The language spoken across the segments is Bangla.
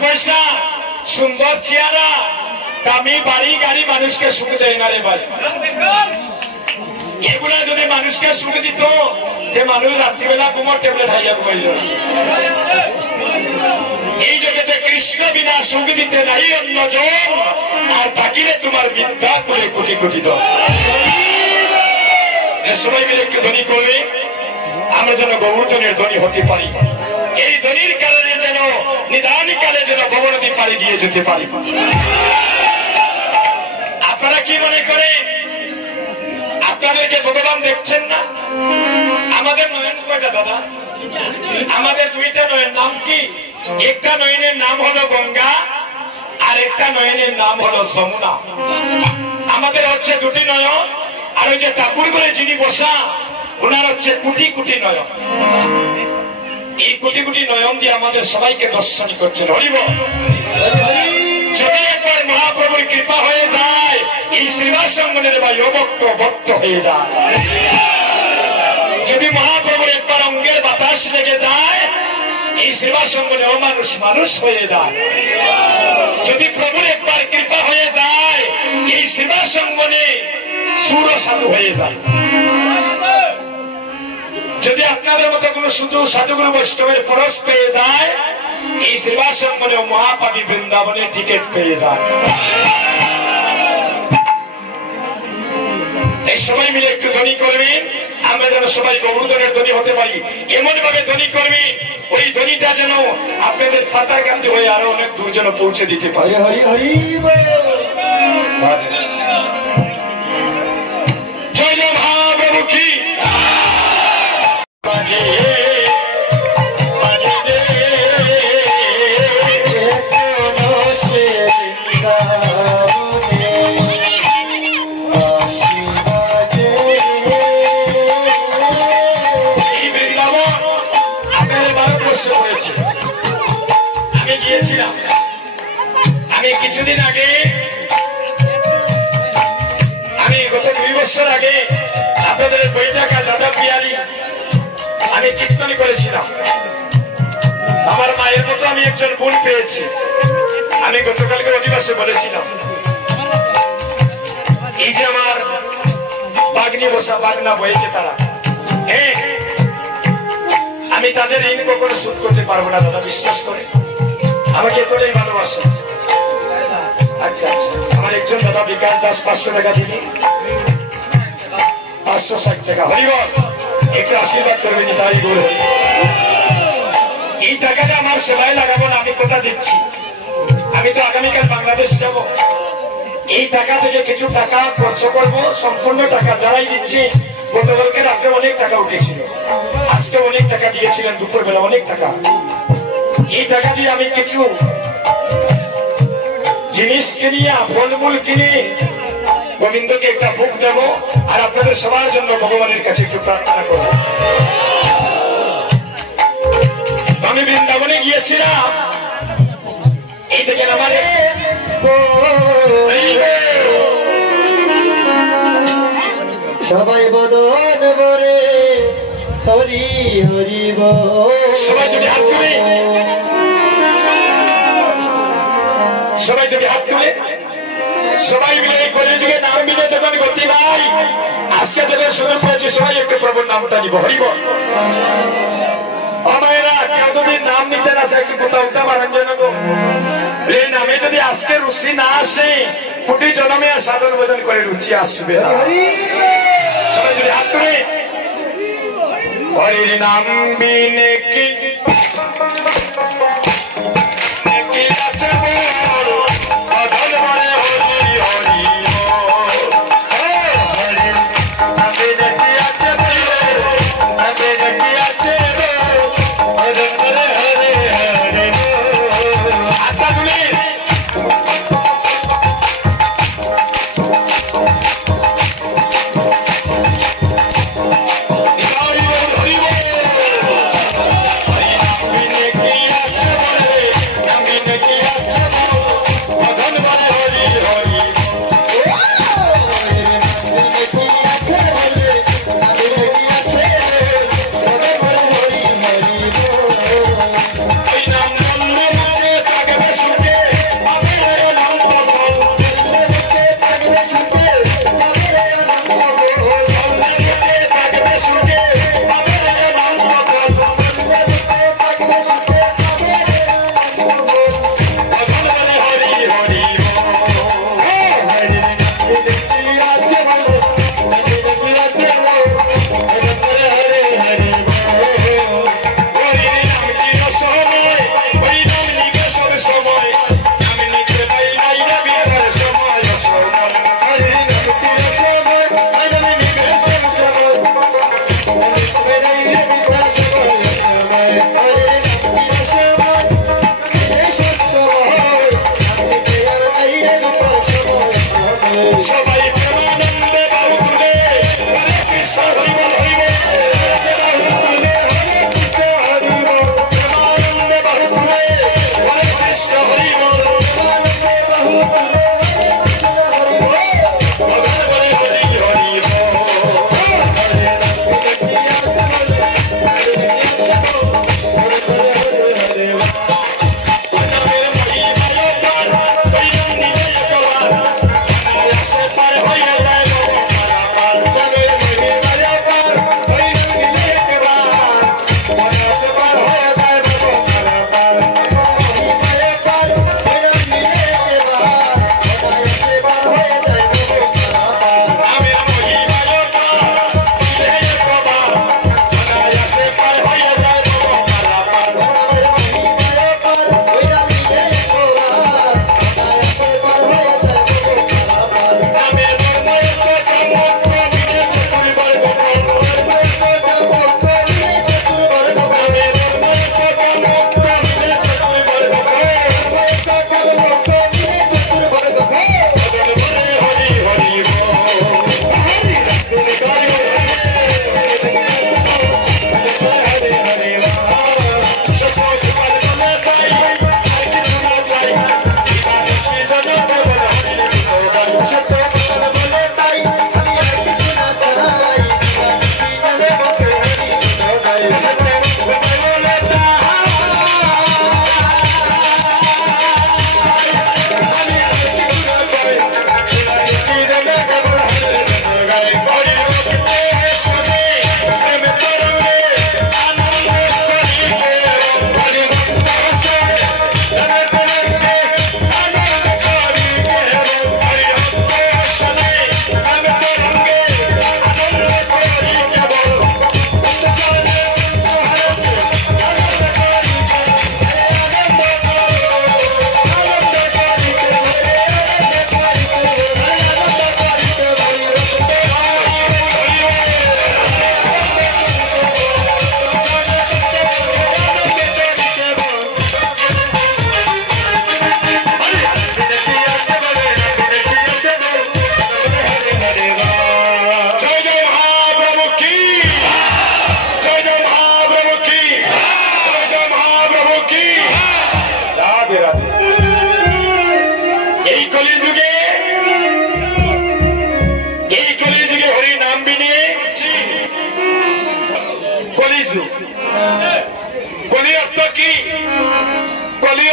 পয়সা, সুন্দর চেহারা, দামি বাড়ি গাড়ি মানুষকে সুখ দেয় না রে ভাই। এগুলা যদি মানুষকে সুখ দিত, যে মানুষ রাত্রিবেলা ঘুমোর ট্যাবলেট খাইয়া ঘুমাইল। এই জগতে কৃষ্ণ বিনা সুখ দিতে নাই অন্যজন, আর বাকিরে তোমার বিদ্যা করে কোটি কোটি দল। সবাই মিলে একটু ধনী করবে, আমরা যেন গৌরধনের ধনী হতে পারি। এই ধনীর কারণে যেন নিদানিকালে যেন ভবনদী পাড়ি দিয়ে যেতে পারি। আপনারা কি মনে করেন আপনাদেরকে ভগবান দেখছেন না? আমাদের নয়ন কয়টা দাদা? আমাদের দুইটা নয়ন। নাম কি? একটা নয়নের নাম হলো গঙ্গা, আর একটা নয়নের নাম হলো যমুনা। আমাদের হচ্ছে দুটি নয়ন, আর ওই যে ঠাকুর করে যিনি বসা ওনার হচ্ছে কোটি কোটি নয়ন। এই কোটি কোটি নয়ন দিয়ে আমাদের সবাইকে দর্শন করছেন। হরিব। যদি একবার মহাপ্রভুর কৃপা হয়ে যায়, এই শ্রীবাস সঙ্গনের বা ভক্ত ভক্ত হয়ে যায়। যদি মহাপ্রভুর একবার অঙ্গের বাতাস লেগে যায়, এই শ্রীবাস সঙ্গনে অমানুষ মানুষ হয়ে যায়। যদি প্রভুর একবার কৃপা হয়ে যায়, এই শ্রীবাস সঙ্গনে সুর সাধু হয়ে যায়। যদি আপনাদের মতো কোন শুধু সাধুগুরু বৈষ্ণবের পরশ পেয়ে যায়, এই শ্রীবাস সঙ্গনে মহাপাপী বৃন্দাবনের টিকিট পেয়ে যায়। এই সবাই মিলে একটু ধনী করবেন, আমরা যেন সবাই গৌরধনের ধনী হতে পারি। এমন ভাবে ধনী করবেন, ওই ধনীটা যেন আপনাদের পাতা কান্দি হয়ে আরো অনেক দূর যেন পৌঁছে দিতে পারে। হরি হরি জয় জয় মহাপ্রভু কি। আমি কিছুদিন আগে, আমি গত 2 বছর আগে আপনাদের বৈঠাকা দাদা পিয়ারি আমি কীর্তন করেছিলাম। আমার মায়ের মতো আমি একজন বোন পেয়েছি। আমি গতকালকে অধিবাসে বলেছিলাম, এই যে আমার বাগনি বসা বাগনা বয়েছে তারা, হ্যাঁ আমি তাদের ঋণ কখনো শোধ করতে পারবো না দাদা, বিশ্বাস করে। আমাকে এতটাই ভালোবাসে। আচ্ছা আচ্ছা, আমার একজন দাদা বিকাশ দাস 500 টাকা দিনি, 560 টাকা। হরিবল, একটু আশীর্বাদ করবেন। তাই বলে এই টাকাটা আমার সেবায় লাগাবো না, আমি কথা দিচ্ছি। আমি তো আগামীকাল বাংলাদেশ যাব, এই টাকা থেকে কিছু টাকা খরচ করবো। সম্পূর্ণ টাকা যারাই দিচ্ছি, গতকালকে রাত্রে অনেক টাকা উঠেছিল, আজকে অনেক টাকা দিয়েছিলেন দুপুর বেলা, অনেক টাকা। এই টাকা দিয়ে আমি কিছু জিনিস কিনিয়া ফলমূল কিনে গোবিন্দকে একটা ভোগ দেব, আর আপনাদের সবার জন্য ভগবানের কাছে একটু প্রার্থনা করব। আমি বৃন্দাবনে গিয়েছিলাম, এই দেখেন আমার সবাই বদন বরে হরি হরি বল। সবাই যদি হাত তুলে, সবাই যদি হাত তুলে, সবাই মিলে এই কলিযুগে নাম মিলে যখন গতি ভাই আজকে যখন সুযোগ পেয়েছি, সবাই একটু প্রভুর নামটা নিব। হরিব। আমায়রা কেউ যদি নাম নিতে না চায়, একটু কোথাও উঠা মারান জন্য এই নামে যদি আজকে রুচি না আসে, কোটি জন্মে আর সাধন ভোজন করে রুচি আসবে। সবাই যদি হাত তুলে, হরির নাম বিনে কি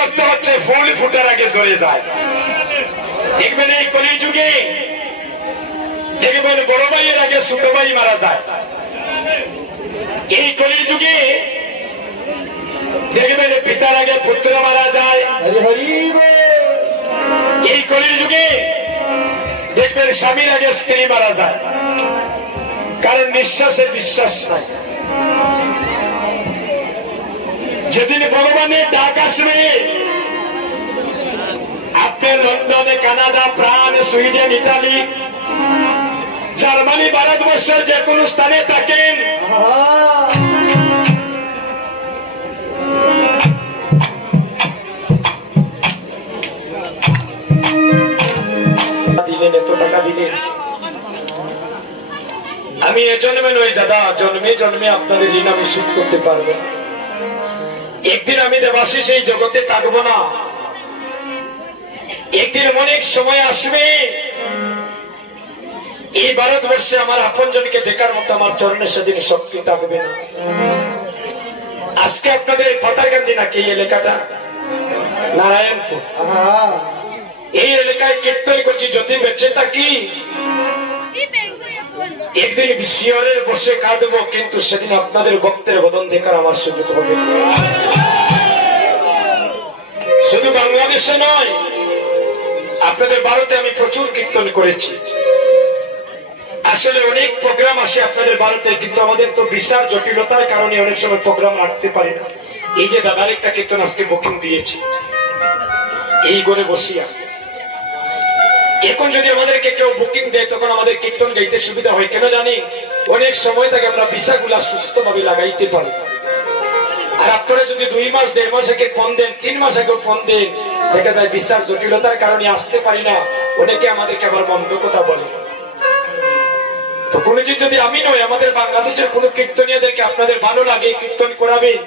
অর্থ হচ্ছে ফুল ফুটার আগে চলে যায়। দেখবেন এই কলিযুগে দেখবেন বড় ভাইয়ের আগে ছোট ভাই মারা যায়। এই কলিযুগে দেখবেন পিতার আগে পুত্র মারা যায়। এই কলিযুগে দেখবেন স্বামীর আগে স্ত্রী মারা যায়, কারণ নিঃশ্বাসে বিশ্বাস নাই। যেদিন ভগবানের ডাক আসবে, আপনি লন্ডনে, Canada, France, Sweden, Italy, Germany, ভারতবর্ষের যে কোনো স্থানে থাকেন, দিলেন এত টাকা দিলেন, আমি এ জন্মে নই দাদা, জন্মে জন্মে আপনাদের ঋণ আমি শোধ করতে পারবো। একদিন আমি দেবাশিস এই জগতে থাকবো না। একদিন অনেক সময় আসবে, এই ভারতবর্ষে আমার আপনজনকে দেখার মতো আমার চরণে সেদিন শক্তি থাকবে না। আজকে আপনাদের পাতারকান্দি নাকি এই এলাকাটা নারায়ণপুর, এই এলাকায় কীর্তন করছি। যদি বেঁচে থাকি একদিন শিয়রের বসে কাঁদবো, কিন্তু সেদিন আপনাদের ভক্তের বদন দেখার আমার সুযোগ হবে। শুধু বাংলাদেশে নয়, আপনাদের ভারতে আমি প্রচুর কীর্তন করেছি। আসলে অনেক প্রোগ্রাম আসে আপনাদের ভারতে, কিন্তু আমাদের তো বিশাল জটিলতার কারণে অনেক সময় প্রোগ্রাম রাখতে পারি না। এই যে দাদার একটা কীর্তন আজকে বুকিং দিয়েছি এই ঘরে বসিয়া, এখন যদি আমাদেরকে কেউ বুকিং দেয় তখন আমাদের কীর্তন গাইতে সুবিধা হয়। কেন জানি? অনেক সময় থেকে আমরা ভিসাগুলা সুস্থভাবে লাগাইতে পারি। আর আপনারা যদি 2 মাস 1.5 মাস আগে ফোন দেন, 3 মাস আগে ফোন দেন, দেখা যায় ভিসার জটিলতার কারণে আসতে পারি না। অনেকে আমাদেরকে আবার মন্দ কথা বলে। তো কোনো যদি আমি নয়, আমাদের বাংলাদেশের কোন কীর্তনীয়দেরকে আপনাদের ভালো লাগে কীর্তন করাবেন,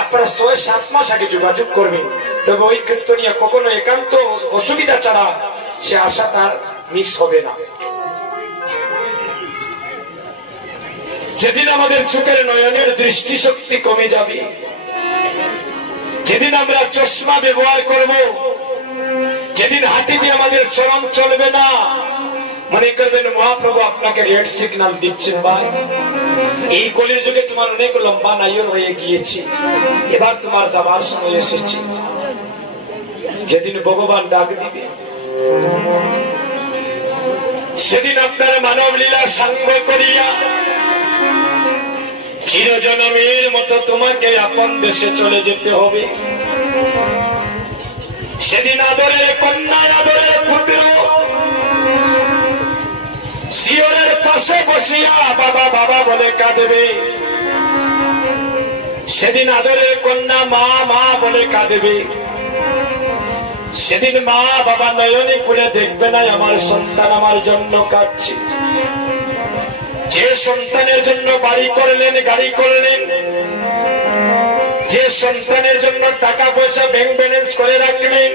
আপনারা 6-7 মাস আগে যোগাযোগ করবেন। তবে ওই কীর্তনীয় কখনো একান্ত অসুবিধা ছাড়া সে আশা তার মিস হবে না। যেদিন আমাদের চোখের নয়নের দৃষ্টিশক্তি কমে যাবে, যেদিন আমরা চশমা ব্যবহার করব, যেদিন হাঁটি দিয়ে আমাদের চরণ চলবে না, মনে করবেন মহাপ্রভু আপনাকে রেড সিগন্যাল দিচ্ছেন, ভাই এই কলির যুগে তোমার অনেক লম্বা নাইও হয়ে গিয়েছে, এবার তোমার যাবার সময় এসেছে। যেদিন ভগবান ডাক দিবে, সেদিন আপনার মানব লীলা সাঙ্গ করিয়া চিরজনমের মতো তোমাকে আপন দেশে চলে যেতে হবে। সেদিন আদরের কন্যা, আদরের পুত্র শিয়রের পাশে বসিয়া বাবা বাবা বলে কাঁদবে। সেদিন আদরের কন্যা মা মা বলে কাঁদবে। সেদিন মা বাবা নয়নে খুলে দেখবে না আমার সন্তান আমার জন্য কাঁদছে। যে সন্তানের জন্য বাড়ি করলেন, গাড়ি করলেন, যে সন্তানের জন্য টাকা পয়সা ব্যাংক ব্যালেন্স করে রাখলেন,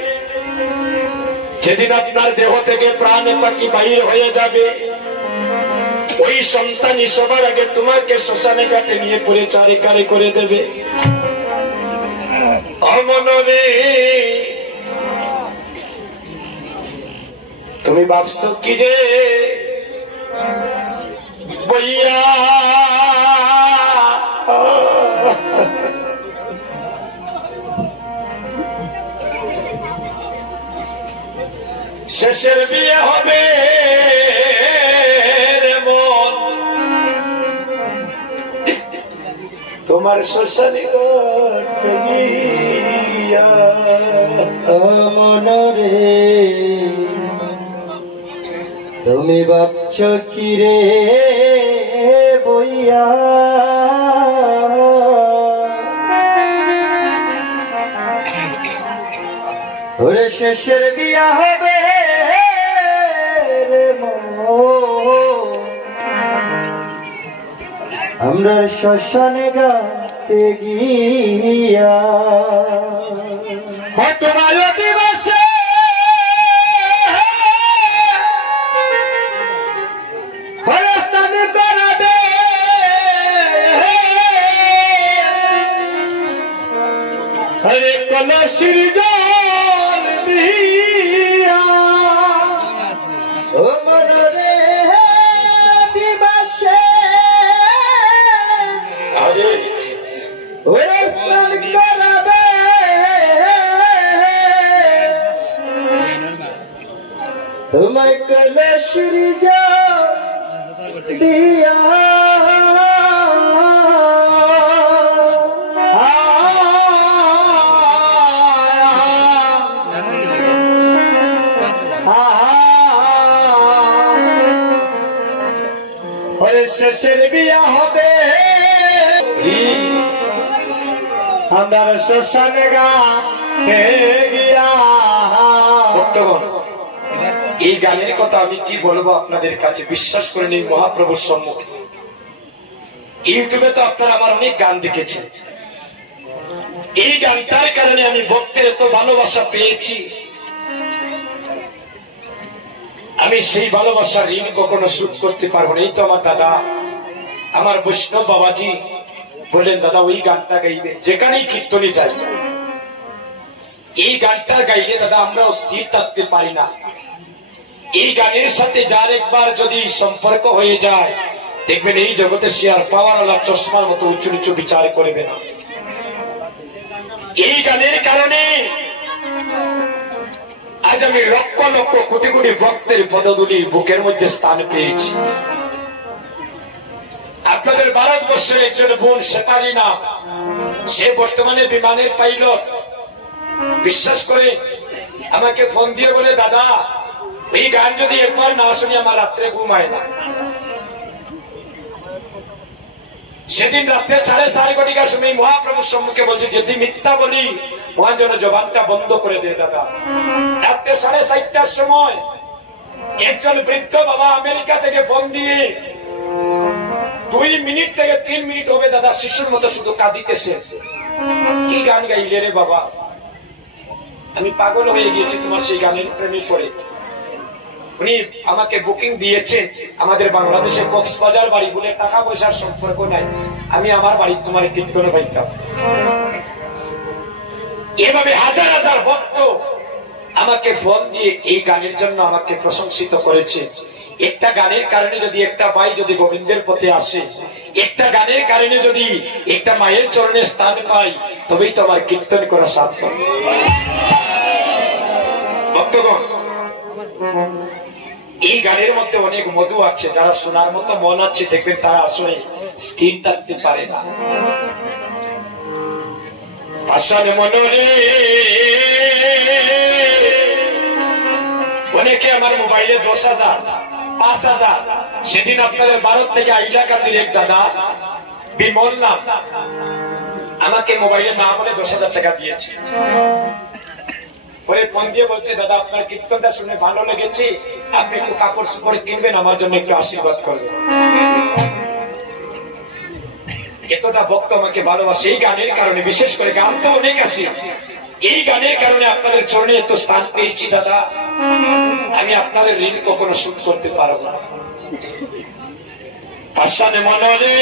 যেদিন আপনার দেহ থেকে প্রাণ পাখি বাহির হয়ে যাবে, ওই সন্তানই সবার আগে তোমাকে শ্মশানে ঘাটে নিয়ে পড়ে চারিকারে করে দেবে। অমনরে তুমি ভাবছো কি রে বইয়া, শেষের বিয়ে হবে রে মন, তোমার শ্মশানে ঘাটে গিয়া। মনরে তুমি ভাবছ কি রে বইয়া, ওরে শেষের বিয়া হবে রে মন, আমরা শ্মশানে গাতে গিয়া। তোমার দিবসে হরে কলসির জল দিয়া ও মনরে দিবাসে আরে ওরে স্নান করাবে তোমায় কলসির জল দিয়া শেষের বিয়া হবে আমরা শ্মশানে ঘাটে গিয়া। ভক্তগণ, এই গানের কথা আমি কি বলবো আপনাদের কাছে, বিশ্বাস করে নিন মহাপ্রভুর সম্মুখে। ইউটিউবে তো আপনারা আমার অনেক গান দেখেছেন। এই গানটার কারণে আমি ভক্তের এত ভালোবাসা পেয়েছি, আমি সেই ভালোবাসার ঋণ কখনো শোধ করতে পারবো না। এই তো আমার দাদা, আমার বৈষ্ণব বাবাজি বললেন, দাদা ওই গানটা গাইবে, যেখানেই কীর্তনে যাই এই গানটা গাইলে দাদা আমরা স্থির থাকতে পারি না। এই গানের সাথে যার একবার যদি সম্পর্ক হয়ে যায়, দেখবেন এই জগতে সে আর পাওয়ার আলা চশমার মতো উঁচু নিচু বিচার করবে না। এই গানের কারণে আজ আমি লক্ষ লক্ষ কোটি কোটি ভক্তের পদধূলির বুকের মধ্যে স্থান পেয়েছি। আপনাদের ভারতবর্ষের একজন বোন শেফালিনা, সে বর্তমানে বিমানের পাইলট। বিশ্বাস করে আমাকে ফোন দিয়ে বলে, দাদা এই গান যদি একবার না শুনি আমার রাত্রে ঘুম হয় না। সেদিন রাত্রে 4:30 ঘটিকার সময় মহাপ্রভুর সম্মুখে বলছে, যদি মিথ্যা বলি মহান যেন জবানটা বন্ধ করে দে। দাদা রাত্রে 4:30টার সময় একজন বৃদ্ধ বাবা আমেরিকা থেকে ফোন দিয়ে 2 মিনিট থেকে 3 মিনিট হবে দাদা শিশুর মতো শুধু কাঁদিতেছে। কি গান গাইলে রে বাবা, আমি পাগল হয়ে গিয়েছি তোমার সেই গানের প্রেমে পড়ে। উনি আমাকে বুকিং দিয়েছেন আমাদের বাংলাদেশে কক্সবাজার বাড়ি, বলে টাকা পয়সার সম্পর্ক নাই, আমি আমার বাড়ি তোমার কীর্তনে পাইতাম। এভাবে হাজার হাজার ভক্ত আমাকে ফোন দিয়ে এই গানের জন্য আমাকে প্রশংসিত করেছে। একটা গানের কারণে যদি একটা ভাই যদি গোবিন্দের পথে আসে, একটা গানের কারণে যদি একটা মায়ের চরণে স্থান পাই, তবেই তো আমার কীর্তন করা সার্থক। ভক্তগণ, এই গানের মধ্যে অনেক মধু আছে, যারা শোনার মতো মন আছে দেখবেন তারা আসলে স্থির থাকতে পারে না। আসলে মনরে অনেকে আমার মোবাইলে 10,000 5,000, সেদিন আপনাদের ভারত থেকে হাইলাকান্দির এক দাদা বিমল নাম আমাকে মোবাইলে না বলে 10,000 টাকা দিয়েছে। পরে ফোন দিয়ে বলছে, দাদা আপনার কীর্তনটা শুনে ভালো লেগেছে, আপনি একটু কাপড় চোপড় কিনবেন, আমার জন্য একটু আশীর্বাদ করবেন। এতটা ভক্ত আমাকে ভালোবাসে এই গানের কারণে। বিশেষ করে গান তো অনেক আছে, এই গানের কারণে আপনাদের চরণে এত স্থান পেয়েছি দাদা, আমি আপনাদের ঋণ কখনো শোধ করতে পারবো না। আসানে মনরে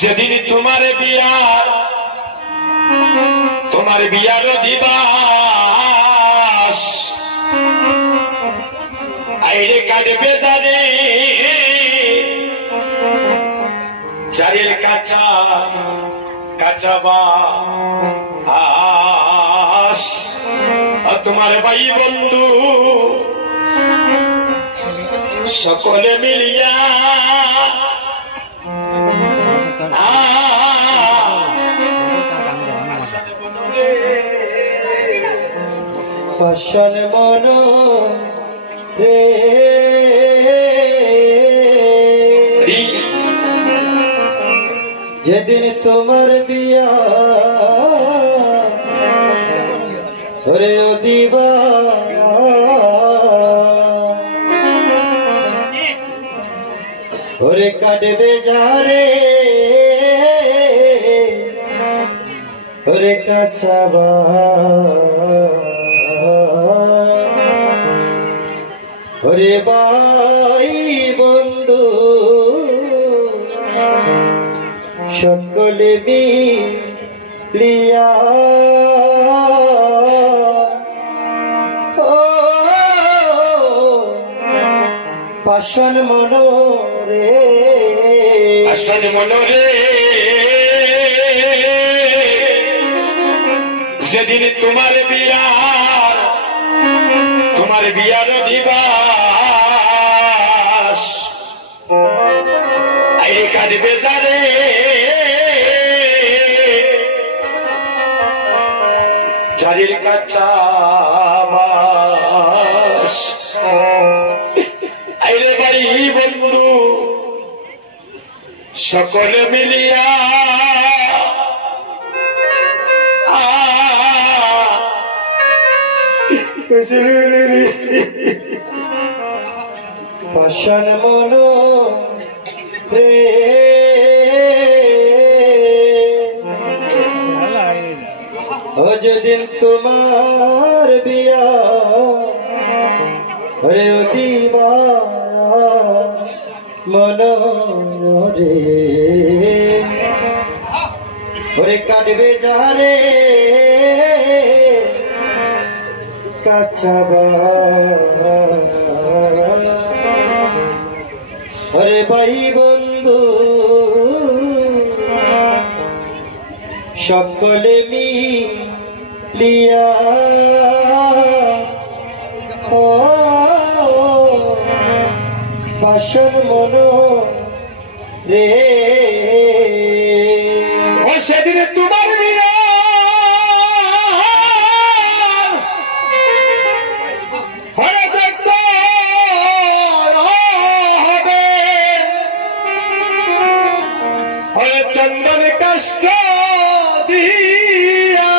যেদিন তোমার বিয়ার দিবাস আইরে কাটবে জানে চারের কাঁচা কাঁচা বাস, তোমার ভাই বন্ধু সকলে মিলিয়া পাষাণ মন রে যেদিন তোমার বিয়া ওরে ও দিবা ওরে কাটবে যারে ওরে কাছাবা ওরে ভাই বন্ধু সকলে মিলিয়া পাষাণ মনোরে পাষাণ মনোরে যেদিন তোমার বিয়ার দিবাস আইরে কাঁদবে যারে চারির কাঁচা বাস আইরে বাড়ি বন্ধু সকলে মিলিয়া পাষাণ মনোরে যেদিন তোমার বিয়া রে দিবা মনোরে ওরে কাটবে যারে কাছাবা আরে ভাই বন্ধু সকলে মিলিয়া পাষাণ মনোরে ও সেদিন তোমার বিয়া চন্দন কষ্ট দিয়া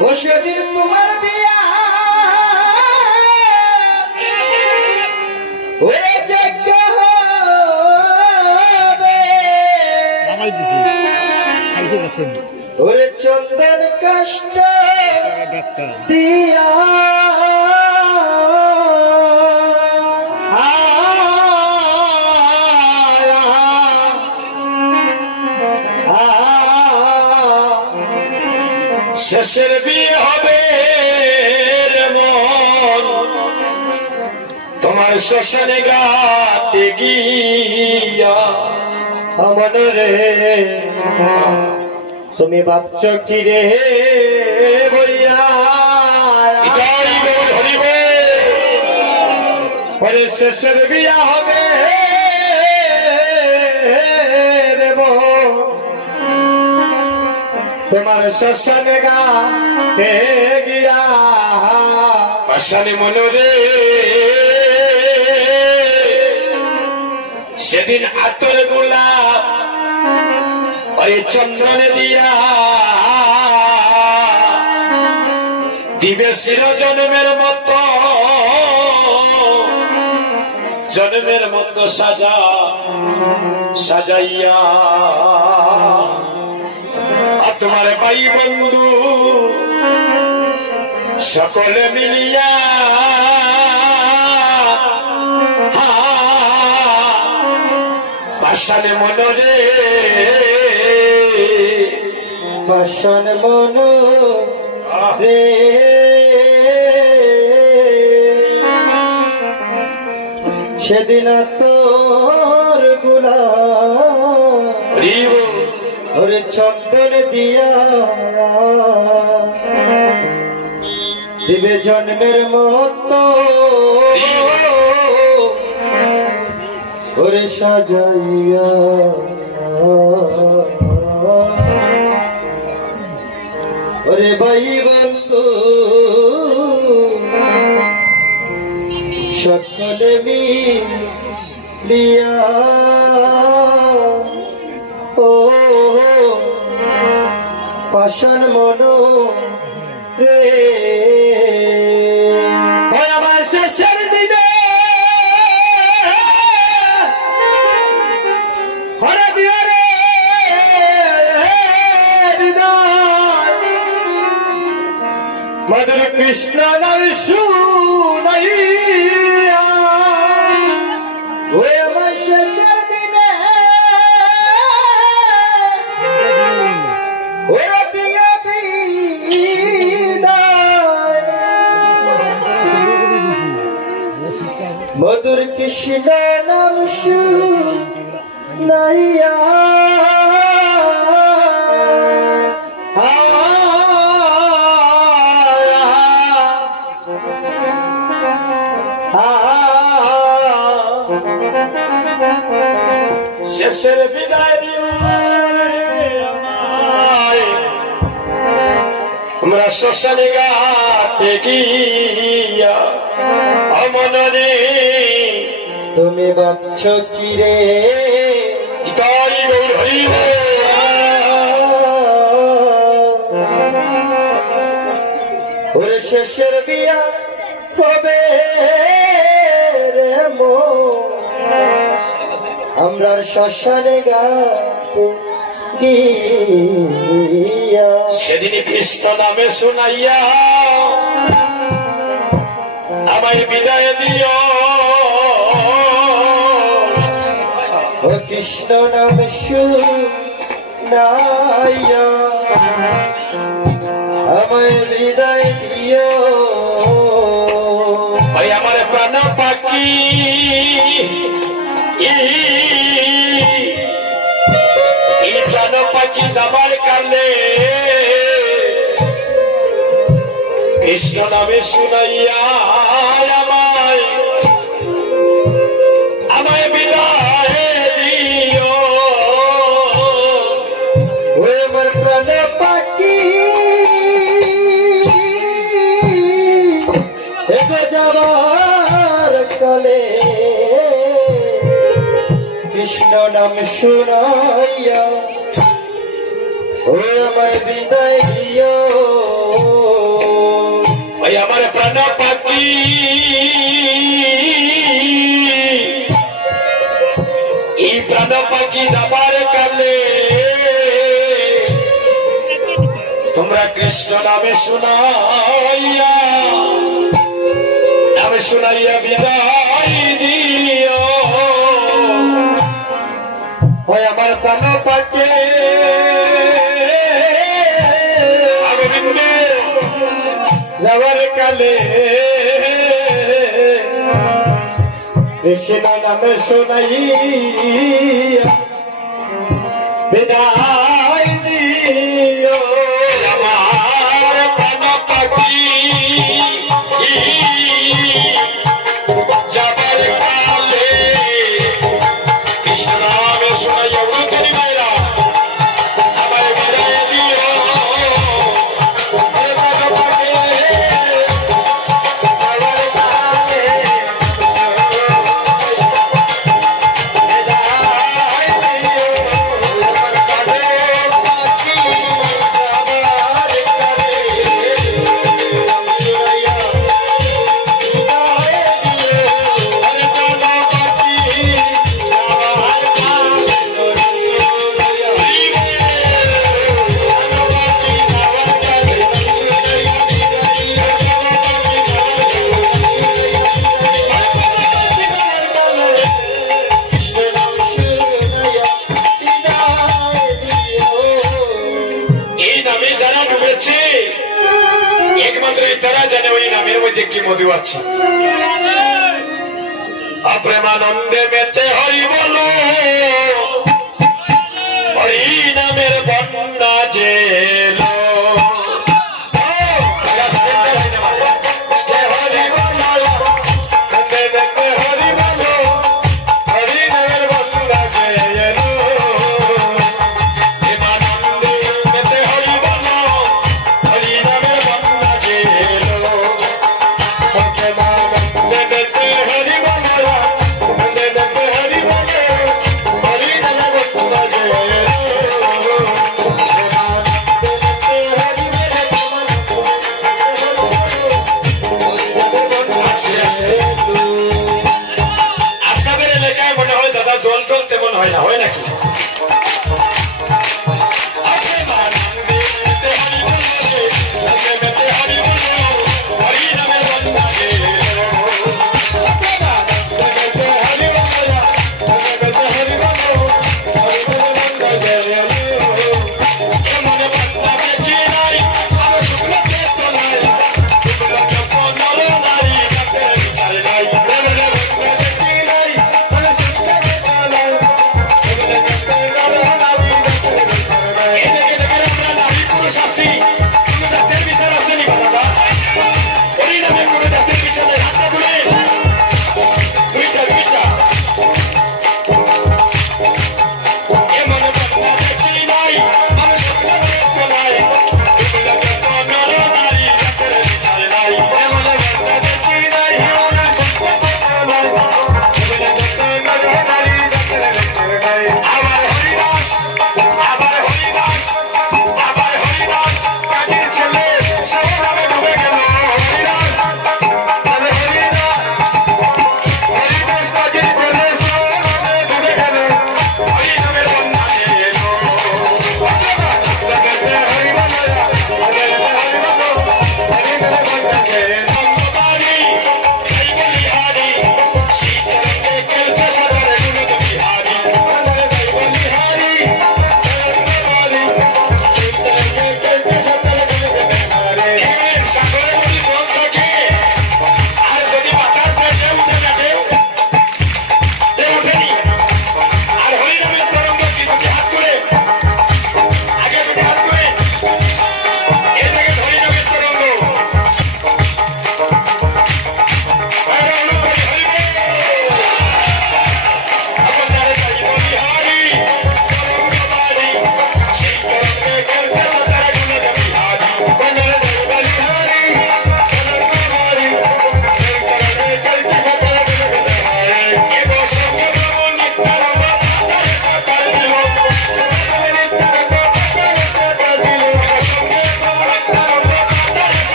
ও সেদিন তোমার বিয়া ওরে যজ্ঞ হবে ওরে চন্দন কষ্ট দিয়া শেষের বিয়ে হবে রে মন তোমার শ্মশানে গাতে গিয়া আমার রে তুমি ভাবছ কি রে বইয়া ধরিব পরে শেষের বিয়া হবে রে মন তোমার শ্মশানে গাতে গিয়া পাষাণ মনোরে সেদিন আতর গোলাপ ওই চন্দনে দিয়া দিবে চির জন্মের মতো সাজাইয়া তোমার ভাই বন্ধু সকলে মিলিয়া পাষাণ মনোরে পাষাণ মনোরে সেদিন তোর গোলাপ ওরে চন্দন দিয়া দিবে জন্মের মতো ওরে সাজাইয়া ওরে ভাই বন্ধু সকলে মিলিয়া ও পাষাণ মনোরে আমার শেষের দিনে মধুর কৃষ্ণ নাম শুনাইয়া ওই আমার শেষের দিনে কৃষ্ণ নাম শুনাইয়া শেষের বিদায় দিও আমরা শ্মশানে ঘাটে গিয়া অমনরে তুমি ভাবছ কি রে ইতাই গৌর হরিব ওরে শেষের বিয়া কবে রে মো আমরা শ্মশানে ঘাটে গিয়া সেদিন কৃষ্ণ নামে শুনাইয়া আমায় বিদায় দিও ও কৃষ্ণ নাম শুনাইয়া আমায় বিদায় দিও ভাই আমার প্রাণ পাখি এই প্রাণ পাখি যাবার কালে কৃষ্ণ নামে শুনাইয়া আমায় বিদায় দিও ও আমার প্রাণ পাখি এগো যাবার কালে কৃষ্ণ নাম শুনাইয়া ও আমায় বিদায় দিও ভাই আমার প্রাণ পাখি এই প্রাণ পাখি যাবার কালে তোমরা কৃষ্ণ নামে শুনাইয়া বিদায় দিও ওই আমার প্রাণ পাখি গোবিন্দ যাবার কালে কৃষ্ণ নামে শুনাইয়া বিদায় দিও আমার প্রাণ পাখি যাবার কালে কৃষ্ণ নামে শুনাইয়া উড়ুতরি মায়েরা আমায় বিদায় দিও একমাত্র তারা জানে ওই নামের মধ্যে কি মধু আছে। অপ্রেমানন্দে মেতে হরি বলো হরি নামের বন্যা জেলো হরি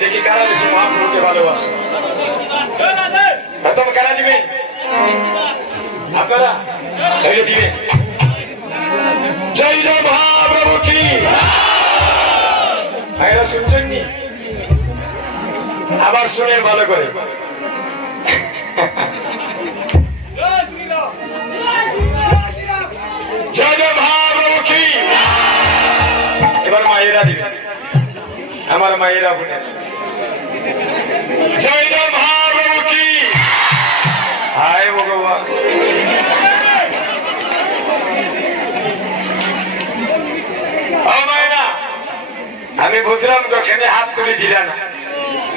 দেখি কারা বেশি মহাপ্রভুকে ভালোবাসে। প্রথম কারা দিবে? আপনারা দিবে। জয় জয় মহাপ্রভু কি। ভাইরা শুনছেন নি? আবার শুনে ভালো করে। জয় জয় মহাপ্রভু কি। এবার মায়েরা দিবে, আমার মায়েরা বলে জয় জয় মহাপ্রভু কি। হায় ভগবান। আমি বুঝলাম ওখানে হাত তুলে দিলা না,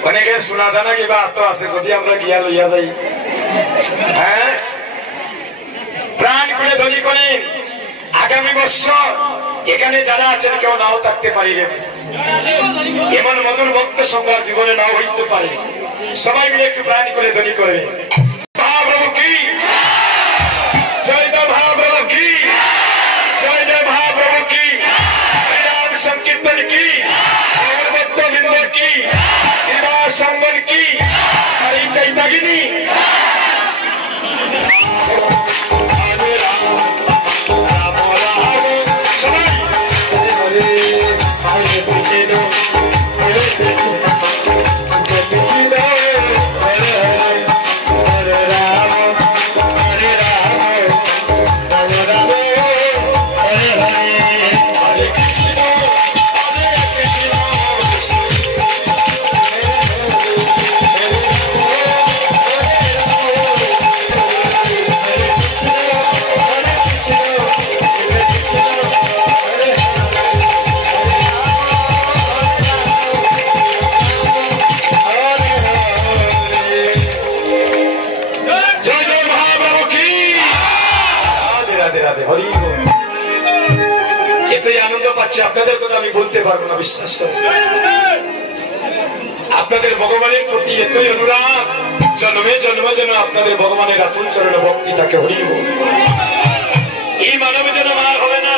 অনেকের শোনা জানা কিবা আত্ম আছে, যদি আমরা গিয়া লইয়া যাই। হ্যাঁ, প্রাণ খুলে ধনী করেন। আগামী বছর এখানে যারা আছেন কেউ নাও থাকতে পারিবেন, এমন মধুর ভক্ত সংখ্যা জীবনে নাও হইতে পারে। সবাই মিলে একটু প্রাণ করে ধনী করবে। মহাপ্রভু কি জয় জয়, মহাপ্রভু কি জয় জয়, মহাপ্রভু কি হরিনাম সংকীর্তন কি, ভক্তবৃন্দ কি, সেবা সঙ্গন কি, আর এই চাইতাগিনী আপনাদের কথা আমি বলতে পারবো না, বিশ্বাস করেন। আপনাদের ভগবানের প্রতি এতই অনুরাগ, জন্মে জন্ম যেন আপনাদের ভগবানের আতুল চরণে ভক্তি তাকে হরিব। এই মানবে যেন মার হবে না।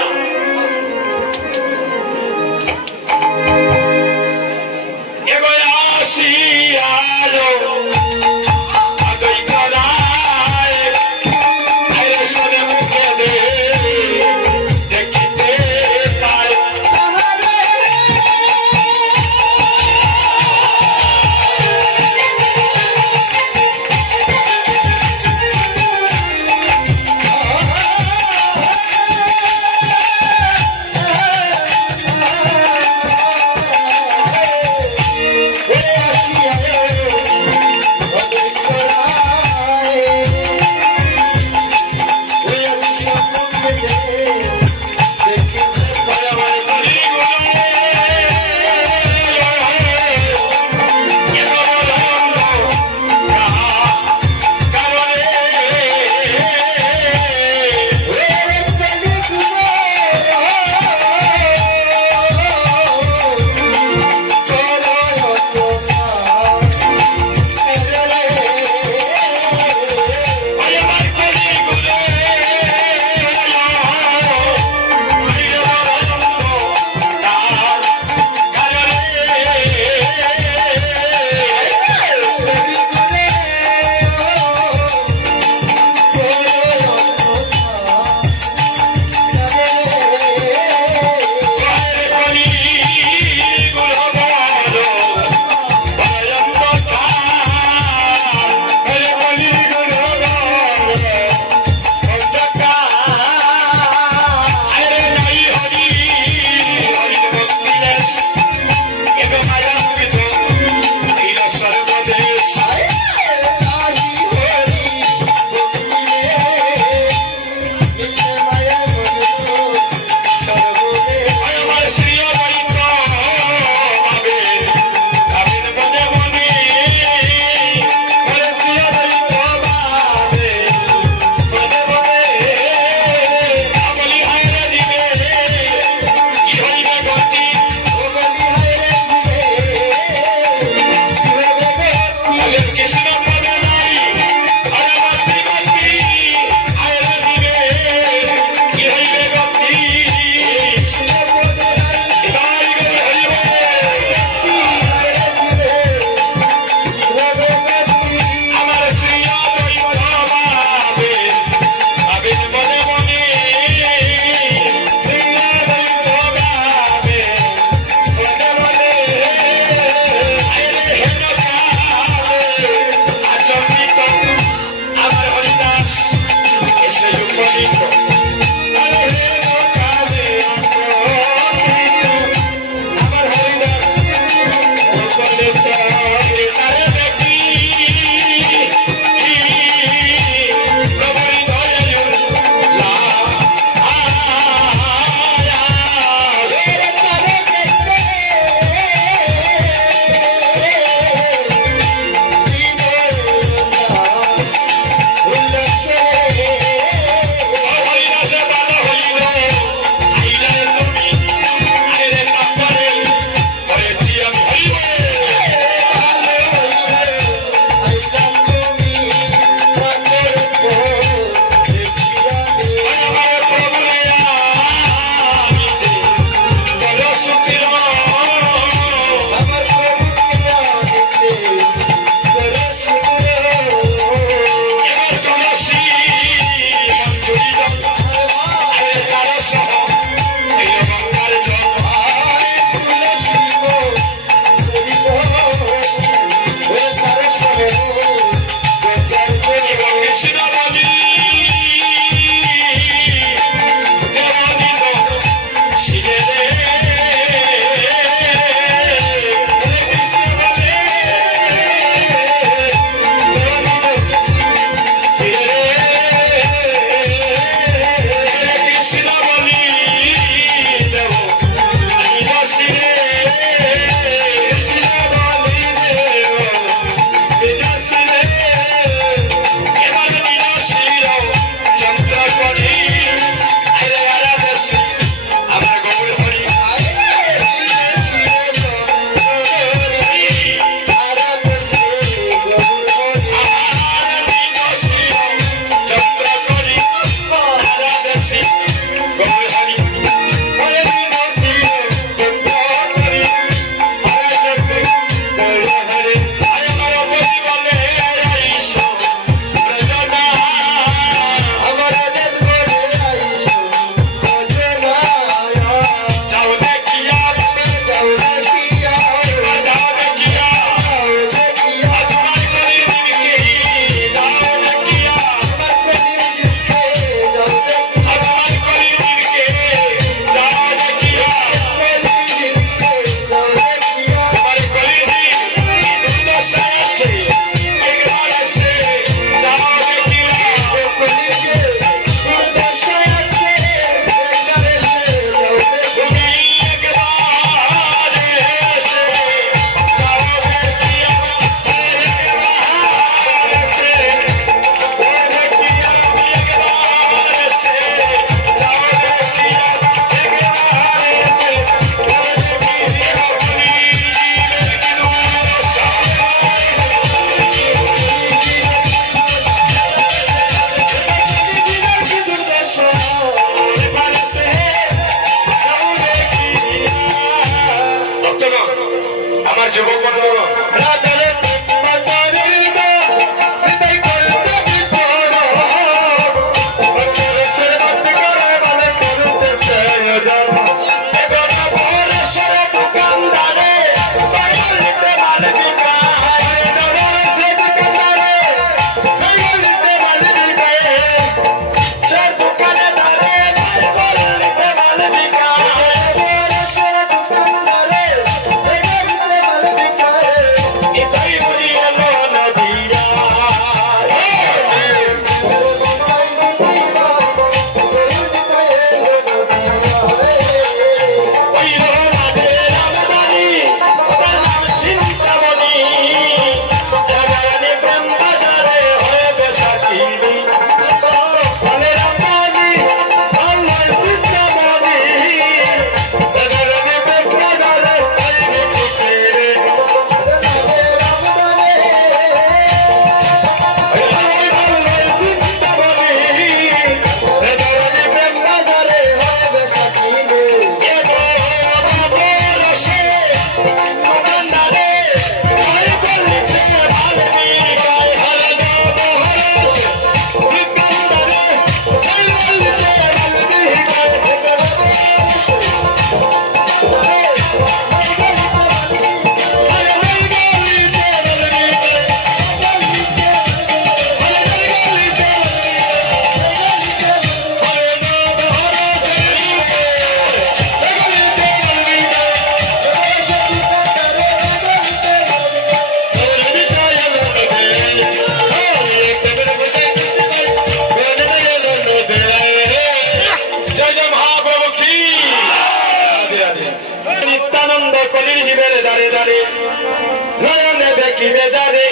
দেখিবে যারে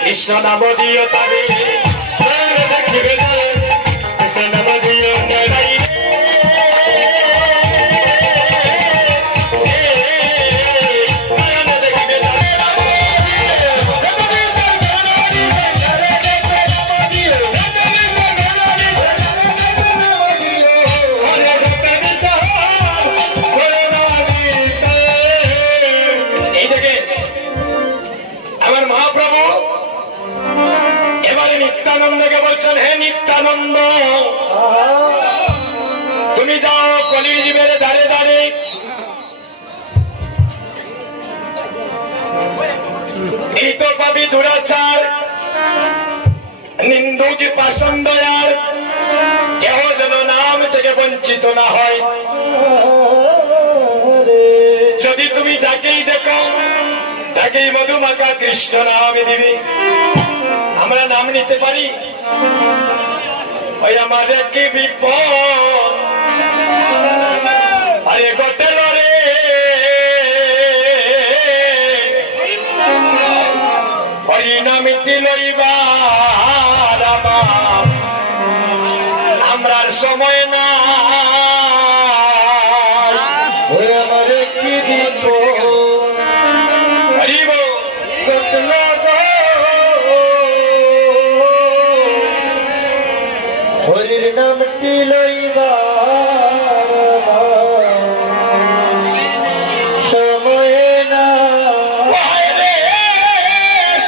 কৃষ্ণ নাম দিও তারে নয়নে দেখিবে যারে কৃষ্ণ নাম দিও তারে নিত্যানন্দকে বলছেন হে নিত্যানন্দ তুমি যাও কলির জীবের দ্বারে দ্বারে তো পাবি দুরাচার নিন্দুক পাষণ্ডয়ার কেহ যেন নাম থেকে বঞ্চিত না হয় যদি তুমি যাকেই দেখো তাকেই মধুমাখা কৃষ্ণ নামে দিবি আমরা নাম নিতে পারি ওই আমার কি বিপদ আরে ঘটেল রে হরিনামিটি লইবার আমরার সময় না ওই আমার কি বিপদ হরিব ঘটল হরির নামটি লইবার সময় না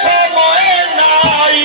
সময় নাই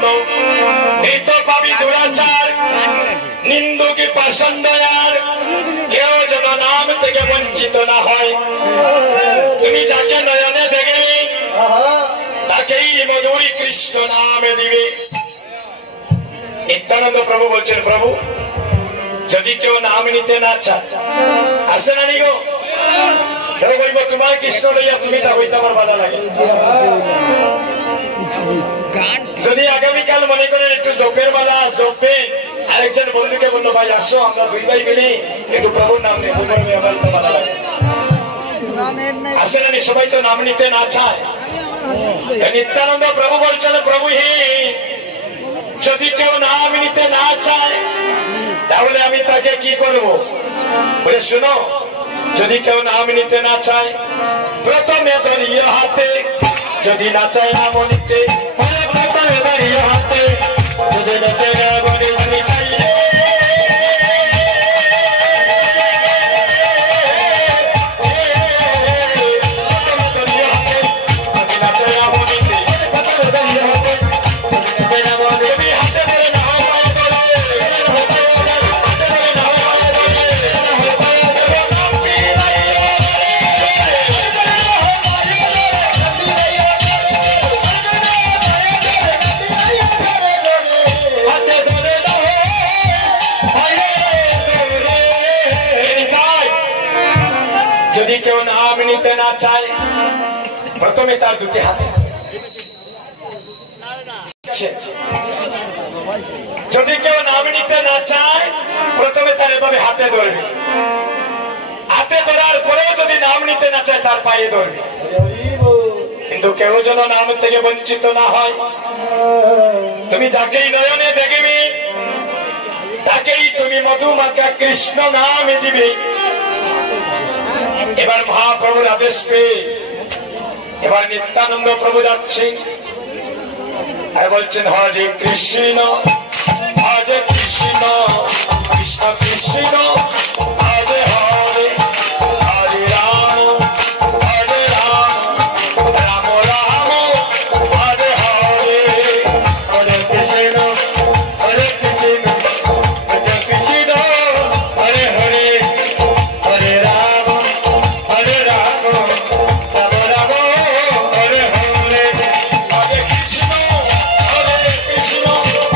নিত্যানন্দ এই তো পাবি দুরাচার নিন্দুকে পাষণ্ডয়ার কেউ যেন নাম থেকে বঞ্চিত না হয়। তুমি যাকে নয়নে দেখবে তাকেই মধুরী কৃষ্ণ নামে দিবে। নিত্যানন্দ প্রভু বলছেন, প্রভু যদি কেউ নাম নিতে না চায় আসে না নিগো বলব তোমার কৃষ্ণ লইয়া তুমি তা বইতে আমার ভালো লাগে। যদি আগামীকাল মনে করেন একটু জপের বেলা জপে আরেকজন বন্ধুকে বললো ভাই আসো আমরা দুই ভাই মিলে একটু প্রভুর নাম নেই আমার তো ভালো লাগে। আসে না সবাই তো নাম নিতে না চায়। নিত্যানন্দ প্রভু বলছেন, প্রভু হে যদি কেউ নাম নিতে না চায় তাহলে আমি তাকে কি করব? বলে শুনো, যদি কেউ নাম নিতে না চায় প্রথমে ধরিয়ে হাতে, যদি না চায় নাম নিতে প্রথমে ধরিয়ে হাতে, যদি না চায় নাম নিতে নিতে না চায় প্রথমে তার দুটি হাতে, যদি কেউ নাম নিতে না চায় প্রথমে তার এভাবে হাতে ধরবে, হাতে ধরার পরেও যদি নাম নিতে না চায় তার পায়ে ধরবে। কিন্তু কেউ যেন নাম থেকে বঞ্চিত না হয়। তুমি যাকেই নয়নে দেখবে তাকেই তুমি মধুমাখা কৃষ্ণ নামে দিবে। এবার মহাপ্রভুর আদেশ পেয়ে এবার নিত্যানন্দ প্রভু যাচ্ছে আর বলছেন, হরে কৃষ্ণ হরে কৃষ্ণ কৃষ্ণ কৃষ্ণ হরে হরে, হরে রাম হরে রাম রাম রাম হরে হরে, হরে কৃষ্ণ হরে কৃষ্ণ হরে কৃষ্ণ হরে হরে, হরে রাম হরে রাম রাম রাম হরে হরে, হরে কৃষ্ণ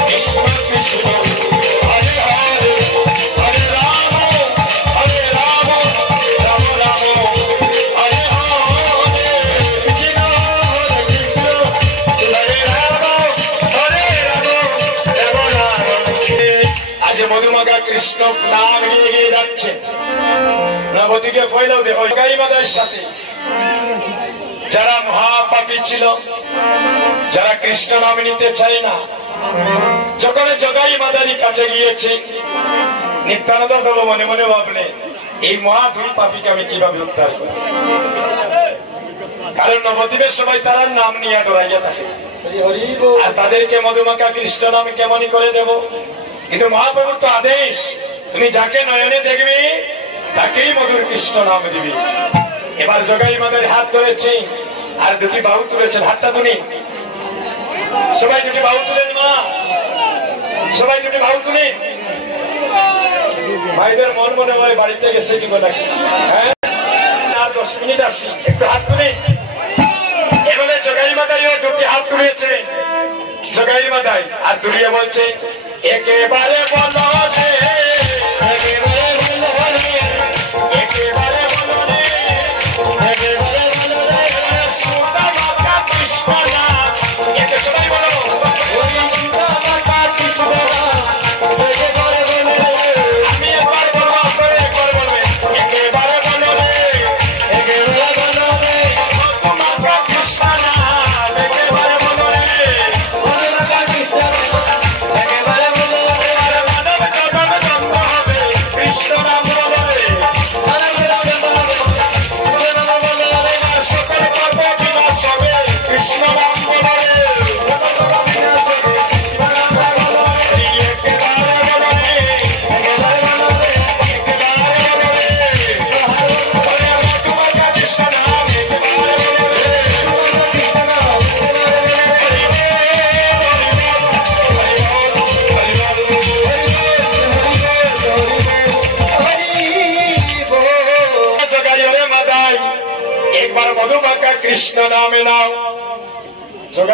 কৃষ্ণ কৃষ্ণ হরে হরে, হরে রাম রাম রাম রাম হরে হরে, কৃষ্ণ কৃষ্ণ হরে রাম রাম রাম। আজ মধুমাখা কৃষ্ণ নাম নিয়ে গিয়ে যাচ্ছে নবদ্বীপে ফয়লাও দেখো গাই মাদার সাথে যারা মহাপাপী ছিল, যারা কৃষ্ণ নাম নিতে চায় না, যখন জগাই মাদারি কাছে গিয়েছে নিত্যানন্দ প্রভু মনে মনে ভাবলেন এই মহা দুই পাপীকে আমি কিভাবে উদ্ধার করি। কারণ নবদ্বীপের সবাই তারা নাম নিয়ে ডরাইয়া থাকে আর তাদেরকে মধুমাখা কৃষ্ণ নাম কেমনই করে দেব। কিন্তু মহাপ্রভুর তো আদেশ, তুমি যাকে নয়নে দেখবে তাকেই মধুর কৃষ্ণ নাম দিবি। এবার জগাই মাদারি হাত ধরেছে আর দুটি বাহু তুলেছেন, হাতটা তুলি সবাই দুটি বাহু তুলেন, মা সবাই দুটি বাহু তুলি। ভাইদের মন মনে হয় বাড়িতে গেছে কি বলে, হ্যাঁ আর 10 মিনিট আসি, একটু হাত তুলি। এভাবে জগাই মাদারিও দুটি হাত তুলেছে, জগাই মাদাই আর তুলিয়ে বলছে, একেবারে বলো রে একেবারে বলো রে একেবারে বলো রে একেবারে বলো রে সুদামাখা কৃষ্ণ নাম। একে সবাই বলো, ওই সুদামাখা কৃষ্ণ নাম একেবারে বলো রে। আমি একবার বলবো আপনারা একবার বলবেন, একেবারে বলো রে একেবারে বলো রে মধুমাখা কৃষ্ণ নাম একেবারে বলো রে মধুমাখা কৃষ্ণ নাম একেবারে বলো রে। আর মানব জগৎ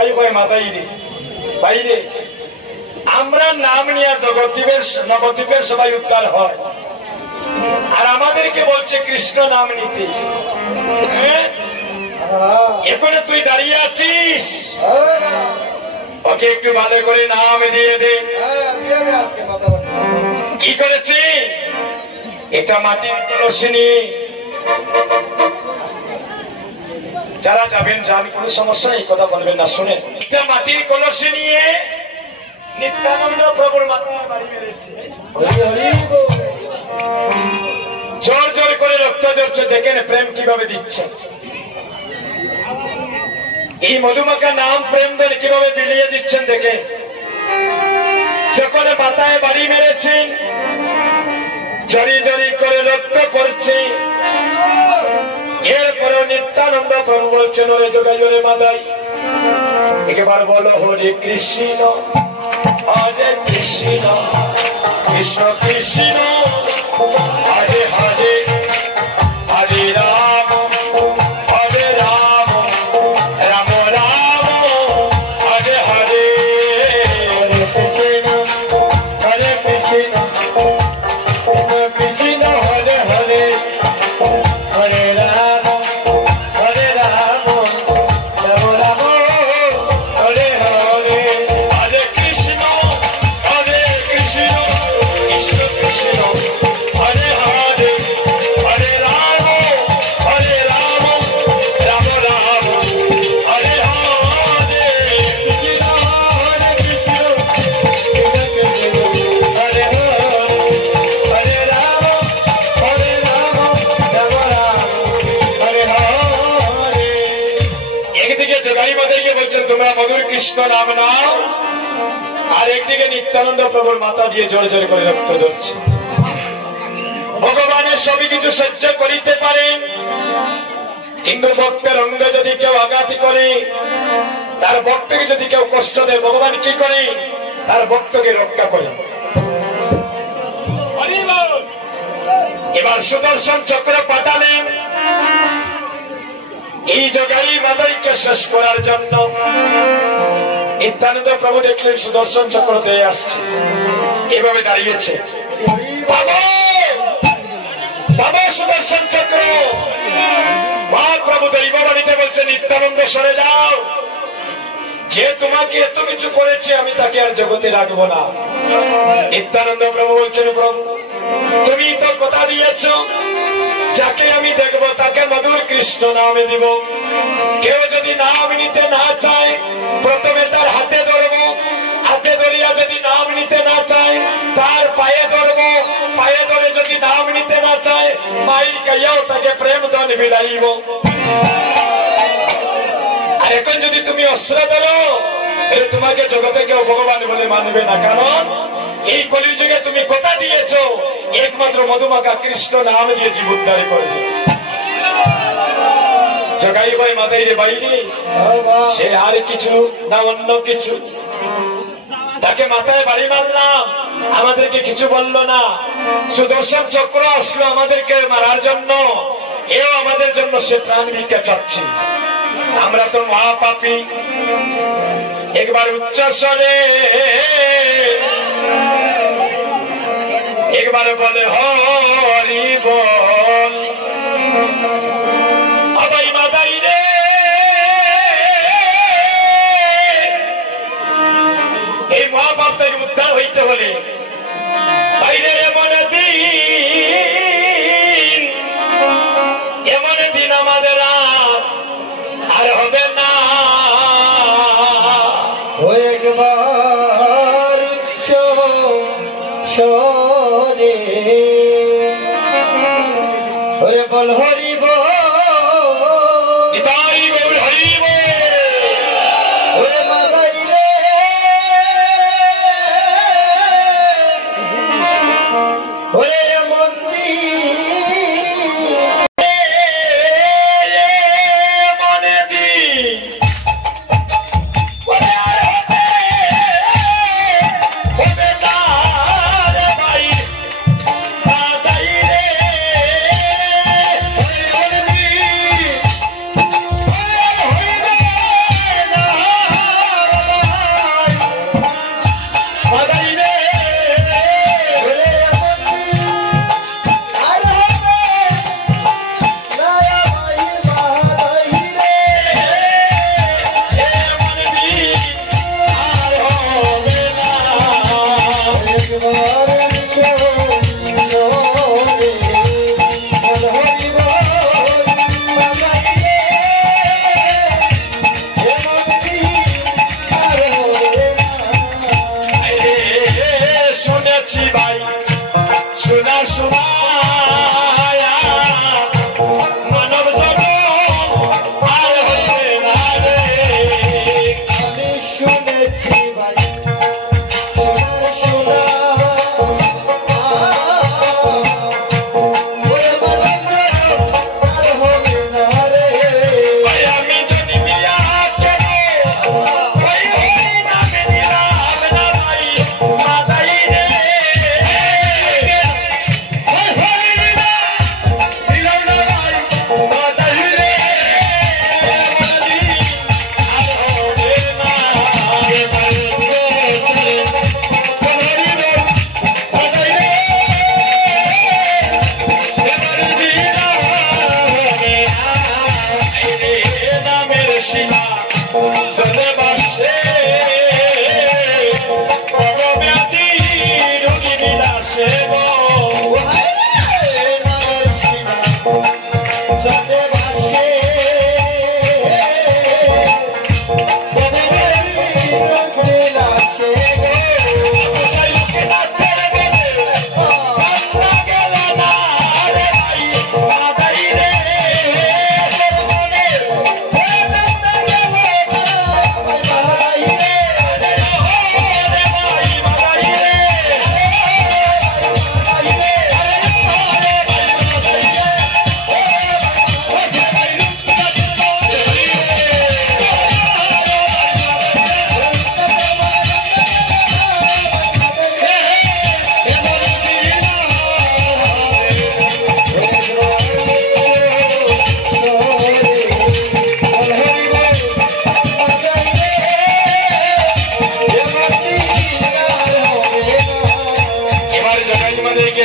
জগাই কয় মাতাই রে বাইরে আমরা নাম নিয়ে জগদ্বীপের নবদ্বীপের সবাই উদ্ধার হয়, আর আমাদেরকে বলছে কৃষ্ণ নাম নিতে। এখন তুই দাঁড়িয়ে আছিস, ওকে একটু ভালো করে নাম দিয়ে দে। কি করেছে? এটা মাটির কলসি নিয়ে যারা যাবেন যান, কোন সমস্যা নেই, কথা বলবেন না, শুনে। এটা মাটির কলসি নিয়ে নিত্যানন্দ প্রভুর মাথায় বাড়ি মেরেছে। জোর জোর করে রক্ত ঝরছে, দেখেন প্রেম কিভাবে দিচ্ছে। এই মধুমাখা নাম প্রেম ধরে কিভাবে বিলিয়ে দিচ্ছেন দেখে। যখন মাথায় বাড়ি মেরেছেন, জড়ি জড়ি করে রক্ত পড়ছে। এরপরেও নিত্যানন্দ প্রভু বলছেন, ওরে জগাই ওরে মাদাই, একবার বলো হরে কৃষ্ণ হরে কৃষ্ণ কৃষ্ণ কৃষ্ণ হরে হরে হরে রাম হরে রাম রাম রাম হরে হরে হরে কৃষ্ণ হরে কৃষ্ণ কৃষ্ণ হরে হরে হরে রাম হরে রাম রাম রাম হরে হরে হরে কৃষ্ণ কৃষ্ণ কৃষ্ণ হরে হরে হরে রাম রাম রাম হরে হরে কৃষ্ণ হরে কৃষ্ণ হরে হরে রাম রাম হরে হরে। একদিকে জগাই মাতাইকে বলছেন তোমরা মধুর কৃষ্ণ নাম নাও, আর একদিকে নিত্যানন্দ প্রভুর মাথা দিয়ে জোরে জোরে করে রক্ত ঝরছে। ভগবানের সবই কিছু সহ্য করিতে পারেন, কিন্তু ভক্তের অঙ্গ যদি কেউ আঘাত করে, তার ভক্তকে যদি কেউ কষ্ট দেয়, ভগবান কি করে? তার ভক্তকে রক্ষা করে। এবার সুদর্শন চক্র পাঠালেন এই জগাই মাতাইকে শেষ করার জন্য। নিত্যানন্দ প্রভু দেখলেন সুদর্শন চক্র দিয়ে আসছে, এভাবে দাঁড়িয়েছে। বাবা সুদর্শন চক্র, মহাপ্রভু দৈববাণীতে বলছে নিত্যানন্দ সরে যাও, যে তোমাকে এত কিছু করেছে আমি তাকে আর জগতে রাখবো না। নিত্যানন্দ প্রভু বলছেন প্রভু তুমি তো কথা দিয়েছ, যাকে আমি দেখবো তাকে মধুর কৃষ্ণ নামে দিব। কেউ যদি নাম নিতে না চায়, প্রথমে তার হাতে ধরবো, হাতে ধরিয়া যদি নাম নিতে না চায় তার পায়ে ধরবো, পায়ে ধরে যদি নাম নিতে না চায় মাইল কাইয়াও তাকে প্রেম ধন বিলাইব। আর এখন যদি তুমি অস্ত্র ধরো, তাহলে তোমাকে জগতে কেউ ভগবান বলে মানবে না, কারণ এই কলির যুগে তুমি কথা দিয়েছ একমাত্র মধুমাখা কৃষ্ণ নাম দিয়ে জীবনদারি করবে। জগাই ভাই মাথায় রে বাইরে, সে আর কিছু না অন্য কিছু, তাকে মাথায় বাড়ি মারলাম, আমাদেরকে কিছু বললো না। সুদর্শন চক্র আসলো আমাদেরকে মারার জন্য, এও আমাদের জন্য সে প্রাণ ভিক্ষা চাচ্ছে। আমরা তো মহাপাপী। একবার উচ্চস্বরে একবার বলে হরি বল। আবাই মাদাই রে, এই মহাপাপ থেকে উদ্ধার হইতে হলে বাইরে এমন দিন আমাদের আর হবে না। একবার উচ্চ স্বরে হরে বল হরি বল।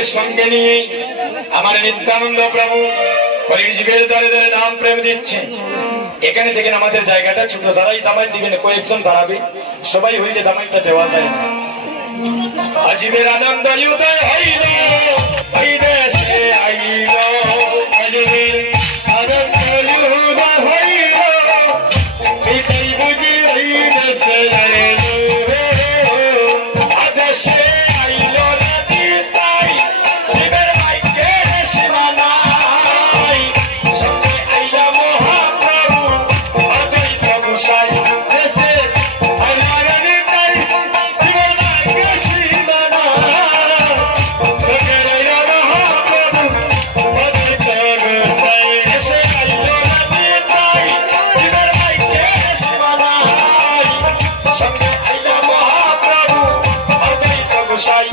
संगे निये हमारे नित्यानंद प्रभु कलिर जीवेर दारे दारे नाम प्रेम दिच्छे এখানে দেখেন আমাদের জায়গাটা ছোট যারাই দামাইল দিবেন কয়েকজন দাঁড়াবে সবাই হইলে দামাইলটা দেওয়া যায় না আজীবের আনন্দ উদয় হইল এই দেশে আইল আজীবের আনন্দ উদয় হইল এইটাই বুঝি এই দেশে আইল আদেশে আইল নদী তাই জীবের ভাগ্যের সীমা নাই সঙ্গে আইল মহাপ্রভু অদ্বৈত গোসাই দেশে আইল নদী তাই জীবের ভাগ্যের সীমা নাই সঙ্গে আইল মহাপ্রভু অদ্বৈত গোসাই দেশে আইল নদী তাই জীবের ভাগ্যের সীমা নাই সঙ্গে আইল মহাপ্রভু অদ্বৈত গোসাই